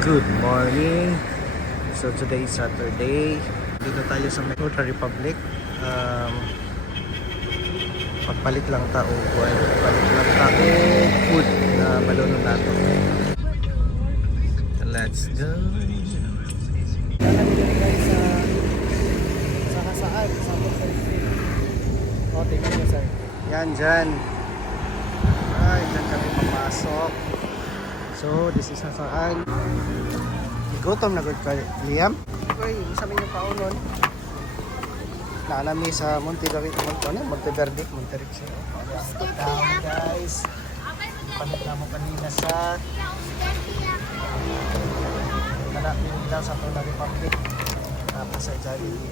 Good morning. So today is Saturday. Dito tayo sa Metro Republic. Pagpalit lang tao. Palit lang tao. Food na balonon nato. Let's go. Nandito guys sa kasaan. Sa Hotel Street. O, tingnan nyo sir. Yan dyan. Ay, dyan kami papasok. So, this is nasaan. Gutom na good ka, Liam. Okay, isa min yung paunon. Naanami sa Monteverde, Monterrey. Down guys. Palit na mo kanina sa Kalapin lang sa Tona Republic. Tapos sa Jollibee.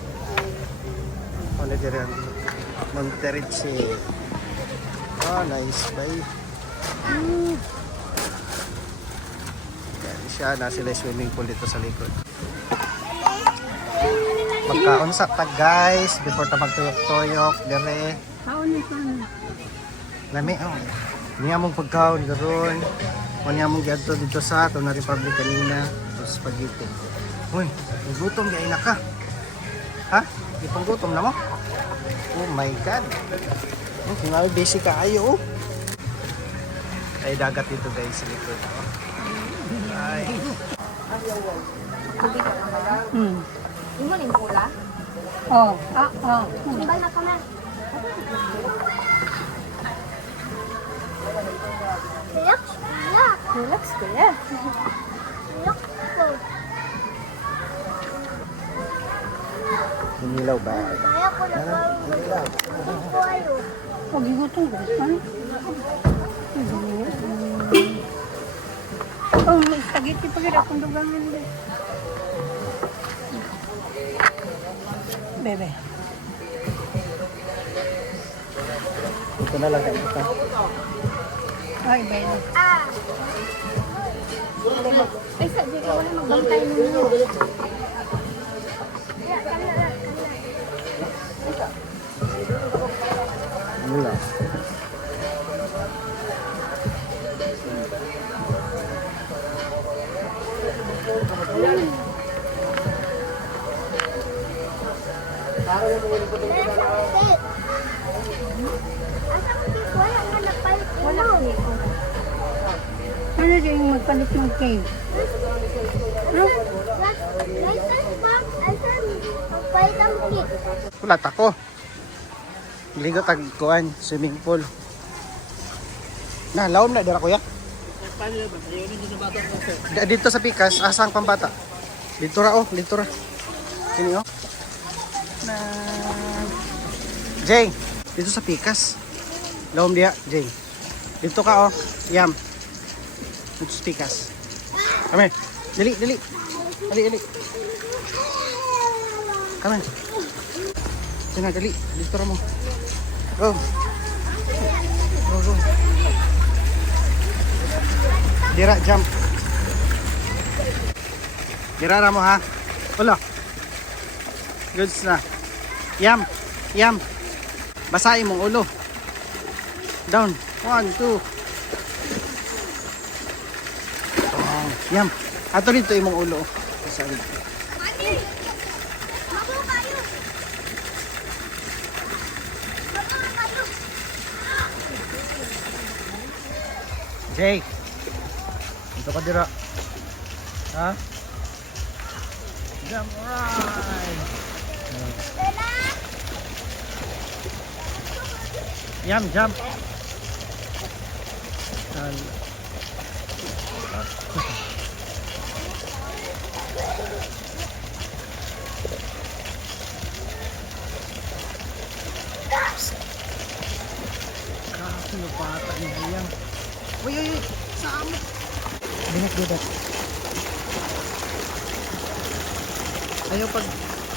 Monterrey. Oh, nice bye. Siya na sila swimming pool dito sa likod. Magkaon sa tag guys before ta magtuyok-tuyok dire. Kaon ni sana. Lami oh. Niya mong pagkaon garon. Niya mong giadto dito sa Tona Republic kanina, spaghetti. Hoy, gutom gyay na ka. Ha? Ipanggutom na mo? Oh my god. Kinawi basic ka ayo oh. Ay dagat dito guys sa likod. Ay. Imo ning pula? Oh, Ibal na ka na. Relax, relax. Relax ko ya. Relax ko. Hinilaw ba? Kaya ko na Hinilaw. ko ayo. Pag gutom ko, oh, may spaghetti pa rin akong dugangan din. Bebe. Ito na lang kayo ito. Ay, bebe. Ay, sa di ka wala magbantay mo. Ano lang? Ano siya yung magpalit ng cake? Pulat ako. Ligo tagkuan, swimming pool. Na, lawom na dira kuya. Dito sa Pikas, asang pambata. Dito ra oh, dito ra. Sini oh. Na Jay, dito sa Pikas. Lawom dia, Jay. Dito ka oh, yam. Dito sa Pikas. Kami, dali. Kami. Sina, dali. Dito ra mo. Go. Go. Dira, jump. Dira ra mo ha. Ulo. Goods na. Yam. Basahin mong ulo. Down. 1, 2. Oh, yam. Ato dito imong ulo. Basahin. Jay. Ito ka dira. Ha? Jump right. Yam, jump. Grabe na bata ni Liam. Uy, saan mo? Binak.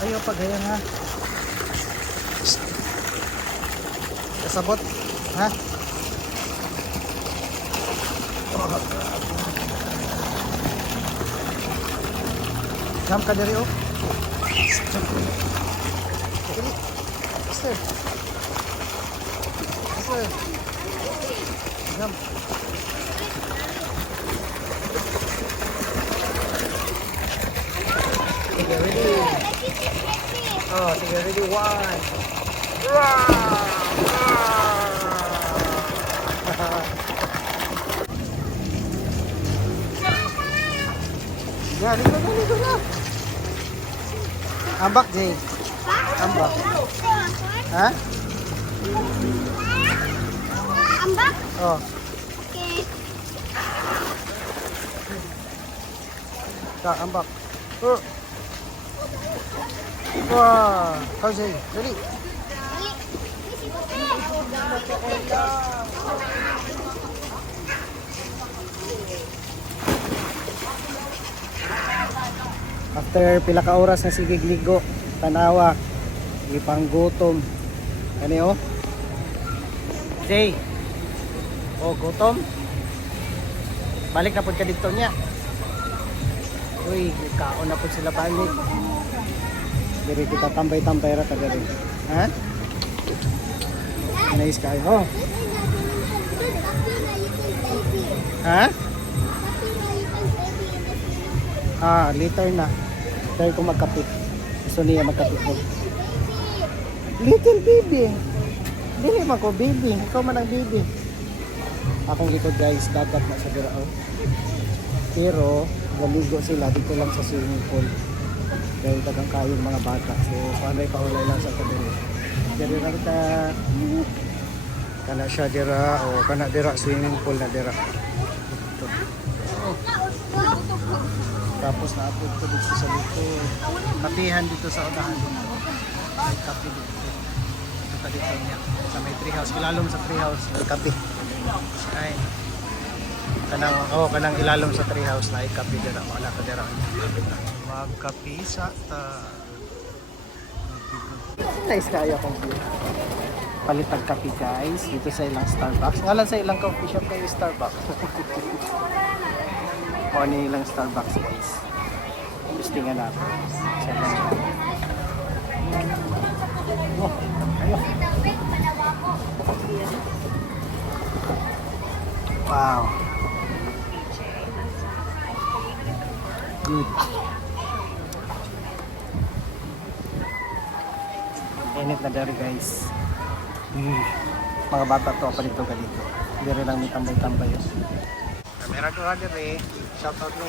Ayaw pag ayan ha. Kasabot, ha? Jump ka diri oh. Jump. Dali. Sir. Jump. Sige, ready. Oh, sige, ready. 1. Yeah, dito na. Ambak, Jay. Ambak. Ha? Ambak? Oh. Okay. Kak, ambak. Oh. Wah, kau Jay. Dali. After pila ka oras na sige ligo, tanawa, ipanggutom. Kani oh. Jay. Oh, gutom. Balik na pud ka dito niya. Uy, kaon na pud sila balik. Diri kita tambay-tambay ra ta diri. Ha? Nice kayo. Oh. Ha? Ah, later na. Dahil ko magkapit. Gusto niya magkapit ko. Little baby. Dili man ko baby. Ikaw man ang baby. Akong likod guys, dagat na sa Dirao. Pero, naligo sila dito lang sa swimming pool. Dahil tagang kayong mga bata. So, panay paulay lang sa kabili. Diri lang ta. Kana siya dira o kana dira swimming pool na dira. Ito. Tapos na-upload ko dito sa dito. Kapihan dito sa unahan. May kape dito. Ito dito niya. Sa may treehouse. Ilalom sa treehouse. May kape. Ay. Kanang ilalom sa treehouse na ay kape dira. Wala ka dira. Magkape sa ta. Nice kaya kong view. Palitag kape guys. Dito sa ilang Starbucks. Ngalan sa ilang coffee shop kayo Starbucks. O ni ilang Starbucks guys. Gustingan natin. Oh, ayo. Wow. Good. Init na dari guys. Mga bata to pa dito ka dito. Hindi rin lang may tambay-tambay. Kamera ko ka dito eh. Shout out me.